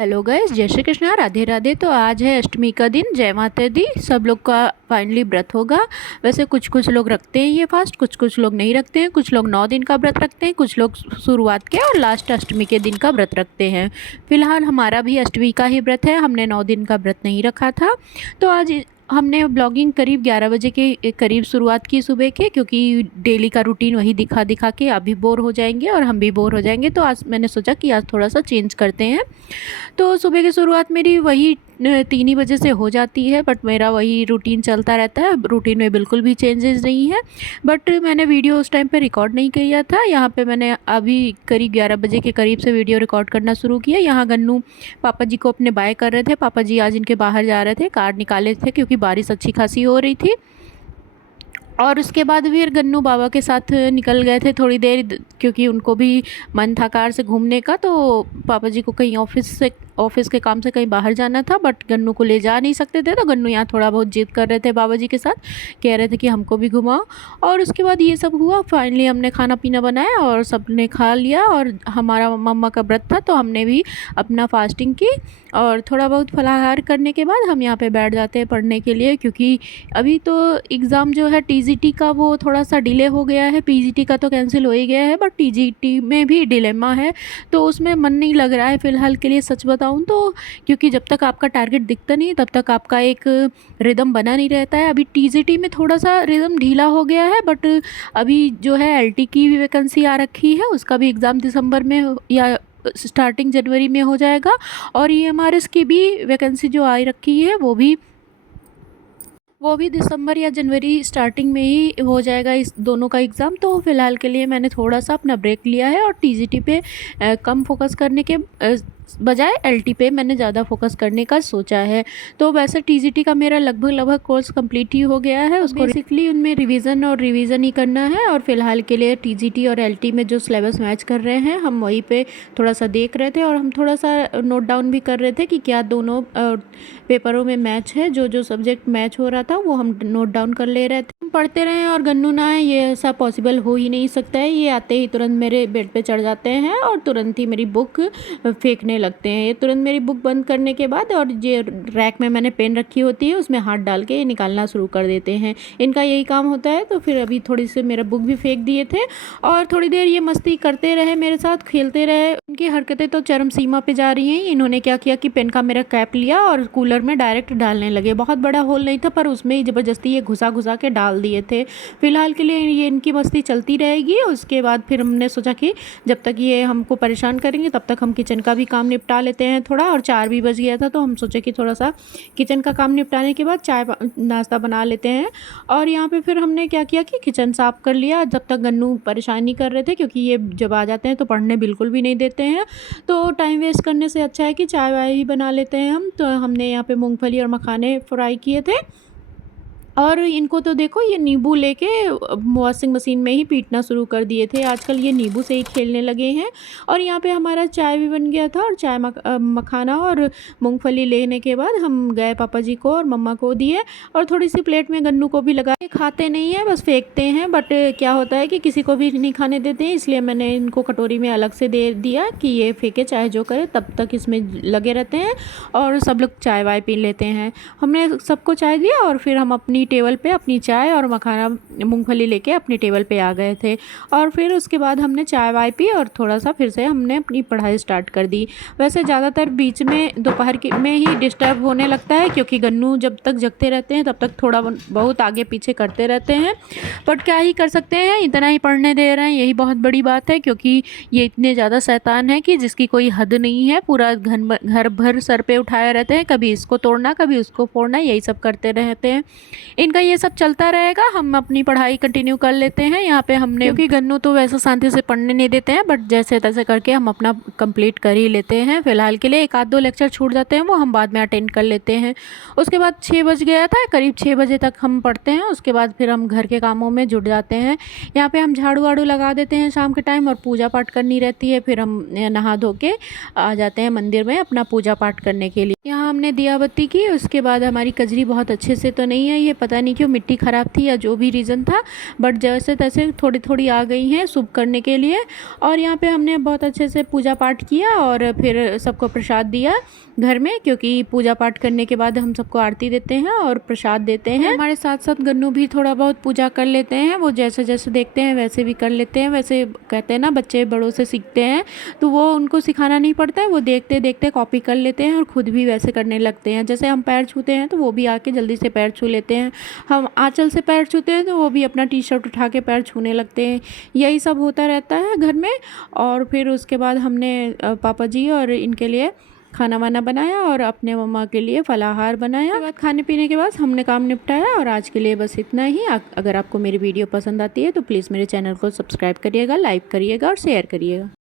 Hello guys, जय श्री कृष्णा, राधे राधे। तो आज है अष्टमी का दिन। जय माता दी। सब लोग का फाइनली व्रत होगा। वैसे कुछ कुछ लोग रखते हैं ये फास्ट, कुछ कुछ लोग नहीं रखते हैं। कुछ लोग 9 दिन का व्रत रखते हैं, कुछ लोग शुरुआत के और लास्ट अष्टमी के दिन का व्रत रखते हैं। फिलहाल हमारा भी अष्टमी का ही व्रत है, हमने 9 दिन का व्रत नहीं रखा था। तो आज हमने ब्लॉगिंग करीब 11 बजे के करीब शुरुआत की सुबह के, क्योंकि डेली का रूटीन वही दिखा दिखा के आप भी बोर हो जाएंगे और हम भी बोर हो जाएंगे। तो आज मैंने सोचा कि आज थोड़ा सा चेंज करते हैं। तो सुबह की शुरुआत मेरी वही 3 ही बजे से हो जाती है, बट मेरा वही रूटीन चलता रहता है। रूटीन में बिल्कुल भी चेंजेस नहीं है। बट मैंने वीडियो उस टाइम पे रिकॉर्ड नहीं किया था। यहाँ पे मैंने अभी करीब 11 बजे के करीब से वीडियो रिकॉर्ड करना शुरू किया। यहाँ गन्नू पापा जी को अपने बाय कर रहे थे। पापा जी आज इनके बाहर जा रहे थे, कार निकाले थे क्योंकि बारिश अच्छी खासी हो रही थी। और उसके बाद फिर गन्नू बाबा के साथ निकल गए थे थोड़ी देर, क्योंकि उनको भी मन था कार से घूमने का। तो पापा जी को कहीं ऑफिस के काम से कहीं बाहर जाना था, बट गन्नू को ले जा नहीं सकते थे। तो गन्नू यहाँ थोड़ा बहुत जिद कर रहे थे बाबा जी के साथ, कह रहे थे कि हमको भी घुमाओ। और उसके बाद ये सब हुआ। फाइनली हमने खाना पीना बनाया और सबने खा लिया। और हमारा मम्मा का व्रत था तो हमने भी अपना फास्टिंग की। और थोड़ा बहुत फलाहार करने के बाद हम यहाँ पे बैठ जाते हैं पढ़ने के लिए, क्योंकि अभी तो एग्ज़ाम जो है टीजीटी का वो थोड़ा सा डिले हो गया है। पीजीटी का तो कैंसिल हो ही गया है, बट टीजीटी में भी डिलेमा है। तो उसमें मन नहीं लग रहा है फ़िलहाल के लिए, सच बताऊँ तो। क्योंकि जब तक आपका टारगेट दिखता नहीं तब तक आपका एक रिदम बना नहीं रहता है। अभी टीजीटी में थोड़ा सा रिदम ढीला हो गया है, बट अभी जो है एलटी की भी वैकेंसी आ रखी है, उसका भी एग्ज़ाम दिसंबर में या स्टार्टिंग जनवरी में हो जाएगा। और ईएमआरएस की भी वैकेंसी जो आ रखी है वो भी दिसंबर या जनवरी स्टार्टिंग में ही हो जाएगा, इस दोनों का एग्ज़ाम। तो फ़िलहाल के लिए मैंने थोड़ा सा अपना ब्रेक लिया है और टीजीटी पे कम फोकस करने के बजाय एलटी पे मैंने ज़्यादा फोकस करने का सोचा है। तो वैसे टीजीटी का मेरा लगभग कोर्स कंप्लीट ही हो गया है। उसको बेसिकली उनमें रिवीजन ही करना है। और फिलहाल के लिए टीजीटी और एलटी में जो सिलेबस मैच कर रहे हैं हम वहीं पे थोड़ा सा देख रहे थे। और हम थोड़ा सा नोट डाउन भी कर रहे थे कि क्या दोनों पेपरों में मैच है। जो जो सब्जेक्ट मैच हो रहा था वो हम नोट डाउन कर ले रहे थे। हम पढ़ते रहें और गन्नू ना आए, ये ऐसा पॉसिबल हो ही नहीं सकता है। ये आते ही तुरंत मेरे बेड पे चढ़ जाते हैं और तुरंत ही मेरी बुक फेंकने लगते हैं। ये तुरंत मेरी बुक बंद करने के बाद और ये रैक में मैंने पेन रखी होती है उसमें हाथ डाल के ये निकालना शुरू कर देते हैं। इनका यही काम होता है। तो फिर अभी थोड़ी सी मेरा बुक भी फेंक दिए थे और थोड़ी देर ये मस्ती करते रहे, मेरे साथ खेलते रहे। इनकी हरकतें तो चरम सीमा पे जा रही हैं। इन्होंने क्या किया कि पेन का मेरा कैप लिया और कूलर में डायरेक्ट डालने लगे। बहुत बड़ा होल नहीं था पर उसमें ही ज़बरदस्ती ये घुसा घुसा के डाल दिए थे। फिलहाल के लिए ये इनकी मस्ती चलती रहेगी। उसके बाद फिर हमने सोचा कि जब तक ये हमको परेशान करेंगे तब तक हम किचन का भी काम निपटा लेते हैं थोड़ा। और 4 भी बज गया था तो हम सोचे कि थोड़ा सा किचन का काम निपटाने के बाद चाय नाश्ता बना लेते हैं। और यहाँ पे फिर हमने क्या किया कि किचन साफ़ कर लिया, जब तक गन्नू परेशान नहीं कर रहे थे, क्योंकि ये जब आ जाते हैं तो पढ़ने बिल्कुल भी नहीं देते हैं। तो टाइम वेस्ट करने से अच्छा है कि चाय वाय ही बना लेते हैं हम। तो हमने यहाँ पे मूंगफली और मखाने फ्राई किए थे। और इनको तो देखो ये नींबू लेके वॉशिंग मशीन में ही पीटना शुरू कर दिए थे। आजकल ये नींबू से ही खेलने लगे हैं। और यहाँ पे हमारा चाय भी बन गया था और चाय मखाना और मूंगफली लेने के बाद हम गए पापा जी को और मम्मा को दिए। और थोड़ी सी प्लेट में गन्नू को भी लगाए। खाते नहीं है, बस फेंकते हैं। बट क्या होता है कि किसी को भी नहीं खाने देते हैं, इसलिए मैंने इनको कटोरी में अलग से दे दिया कि ये फेंके चाहे जो करे, तब तक इसमें लगे रहते हैं और सब लोग चाय वाय पी लेते हैं। हमने सबको चाय दिया और फिर हम अपनी टेबल पे अपनी चाय और मखाना मूंगफली लेके अपनी टेबल पे आ गए थे। और फिर उसके बाद हमने चाय वाय पी और थोड़ा सा फिर से हमने अपनी पढ़ाई स्टार्ट कर दी। वैसे ज़्यादातर बीच में दोपहर के में ही डिस्टर्ब होने लगता है, क्योंकि गन्नू जब तक जगते रहते हैं तब तक थोड़ा बहुत आगे पीछे करते रहते हैं। बट क्या ही कर सकते हैं, इतना ही पढ़ने दे रहे हैं, यही बहुत बड़ी बात है। क्योंकि ये इतने ज़्यादा शैतान है कि जिसकी कोई हद नहीं है। पूरा घर भर सर पे उठाए रहते हैं, कभी इसको तोड़ना कभी उसको फोड़ना, यही सब करते रहते हैं। इनका ये सब चलता रहेगा। हम अपनी पढ़ाई कंटिन्यू कर लेते हैं यहाँ पे हमने, क्योंकि गन्नू तो वैसे शांति से पढ़ने नहीं देते हैं, बट जैसे तैसे करके हम अपना कंप्लीट कर ही लेते हैं। फिलहाल के लिए 1 आध 2 लेक्चर छूट जाते हैं, वो हम बाद में अटेंड कर लेते हैं। उसके बाद 6 बज गया था, करीब 6 बजे तक हम पढ़ते हैं। उसके बाद फिर हम घर के कामों में जुट जाते हैं। यहाँ पे हम झाड़ू वाड़ू लगा देते हैं शाम के टाइम और पूजा पाठ करनी रहती है। फिर हम नहा धो के आ जाते हैं मंदिर में अपना पूजा पाठ करने के लिए। यहाँ हमने दिया बत्ती की, उसके बाद हमारी कजरी बहुत अच्छे से तो नहीं आई है, पता नहीं क्यों, मिट्टी ख़राब थी या जो भी रीज़न था, बट जैसे तैसे थोड़ी थोड़ी आ गई हैं शुभ करने के लिए। और यहाँ पे हमने बहुत अच्छे से पूजा पाठ किया और फिर सबको प्रसाद दिया घर में, क्योंकि पूजा पाठ करने के बाद हम सबको आरती देते हैं और प्रसाद देते हैं। हमारे साथ साथ गन्नू भी थोड़ा बहुत पूजा कर लेते हैं, वो जैसे जैसे देखते हैं वैसे भी कर लेते हैं। वैसे कहते हैं ना, बच्चे बड़ों से सीखते हैं, तो वो उनको सिखाना नहीं पड़ता है, वो देखते देखते कॉपी कर लेते हैं और ख़ुद भी वैसे करने लगते हैं। जैसे हम पैर छूते हैं तो वो भी आके जल्दी से पैर छू लेते हैं, हम आंचल से पैर छूते हैं तो वो भी अपना टी शर्ट उठा के पैर छूने लगते हैं। यही सब होता रहता है घर में। और फिर उसके बाद हमने पापा जी और इनके लिए खाना वाना बनाया और अपने मम्मा के लिए फलाहार बनाया। उसके बाद खाने पीने के बाद हमने काम निपटाया और आज के लिए बस इतना ही। अगर आपको मेरी वीडियो पसंद आती है तो प्लीज़ मेरे चैनल को सब्सक्राइब करिएगा, लाइक करिएगा और शेयर करिएगा।